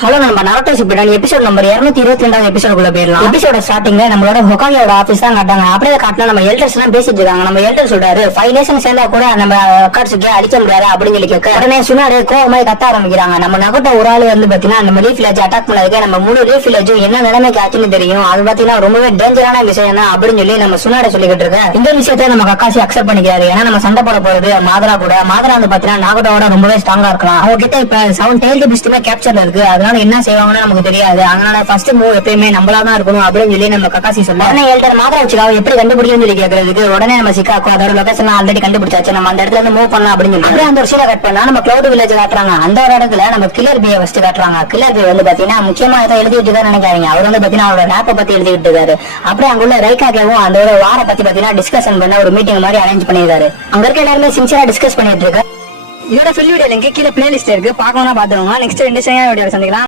Hello நம்ம Naruto ஷிப்படன் episode number 222 எபிசோடுக்குள்ள போயிடலாம். எபிசோட ஸ்டார்டிங்ல நம்மளோட ஹொகாகியோட ஆபீஸ் தான் காட்டாங்க. அப்படியே காட்டினா நம்ம எல்டர்ஸ் எல்லாம் பேசிட்டு இருக்காங்க. நம்ம எல்டர் சொல்றாரு 5 நேஷன் சேர்ந்தா கூட நம்ம அக்காட்சுக்கு அடிக்க முடியாது அப்படின்னு சொல்லி கேட்க உடனே சுனாரு கோவமாய் கத்த ஆரம்பிக்கிறாங்க. நம்ம நகோட்டோ ஒரு ஆள் வந்து பாத்தீங்கன்னா நம்ம லீஃப் வில்லேஜ் அட்டாக் பண்ணதுக்கு நம்ம முழு லீஃப் வில்லேஜும் என்ன நிலைமைக்கு ஆச்சுன்னு தெரியும். அது பாத்தீங்கன்னா ரொம்பவே டேஞ்சரான விஷயம் தான் அப்படின்னு சொல்லி நம்ம சுனாட சொல்லிக்கிட்டு இருக்க இந்த விஷயத்த நம்ம கக்காசி அக்செப்ட் பண்ணிக்கிறாரு. ஏன்னா நம்ம சண்டை போட போறது மாதரா கூட. மாதரா வந்து பாத்தீங்கன்னா நாகோட்டோட ரொம்பவே ஸ்ட்ராங்கா இருக்கலாம். அவங்க கிட்ட இப்ப 7 டெய்ல்டு பிஸ்டுமே கேப்சர்ல இருக்கு. அதனால என்ன செய்வாங்கன்னு நமக்கு தெரியாது. அதனால ஃபர்ஸ்ட் மூவ் எப்பயுமே நம்மளாதான் இருக்கணும் அப்படின்னு சொல்லி நம்ம கக்காசி சொல்லுவோம். உடனே எல்டர் மாதரா வச்சுக்காவ எப்படி கண்டுபிடிக்கணும்னு சொல்லி கேட்கறதுக்கு உடனே நம்ம சிக்காக்கோ அதோட லொகேஷன் ஆல்ரெடி கண்டுபிடிச்சாச்சு, நம்ம அந்த இடத்துல இருந்து மூவ் பண்ணலாம் அப்படின்னு சொல்லி அப்படியே அந்த ஒரு சீலை கட் பண்ணா நம்ம கிளவுட் வில்லேஜ் காட்டுறாங்க. அந்த ஒரு இடத்துல நம்ம கில்லர் பியை ஃபர்ஸ்ட் காட்டுறாங்க. கில்லர் பி வந்து பாத்தீங்கன்னா முக்கியமா ஏதோ எழுதிட்டு தான் நினைக்காதீங்க. அவர் வந்து பாத்தீங்கன்னா அவரோட ரேப்பை பத்தி எழுதிட்டு இருக்காரு. அப்படியே அங்குள்ள ரைக்காகவும் அந்த ஒரு வார பத்தி பாத்தீங்கன்னா டிஸ்கஷன் பண்ண ஒரு மீட்டிங் மாதிரி அரேஞ்ச் பண்ணிருக்காரு. அங்க இருக்க எல்லாருமே சின்சியரா டிஸ்கஸ் பண்ணிட்டு இருக்காரு. இதோட ஃபுல் வீடியோ லிங்க் கீழே பிளேலிஸ்ட் இருக்கு, பார்க்கணும்னா பாத்துக்கோங்க. நெக்ஸ்ட் 2 வீடியோ சந்திக்கலாம்.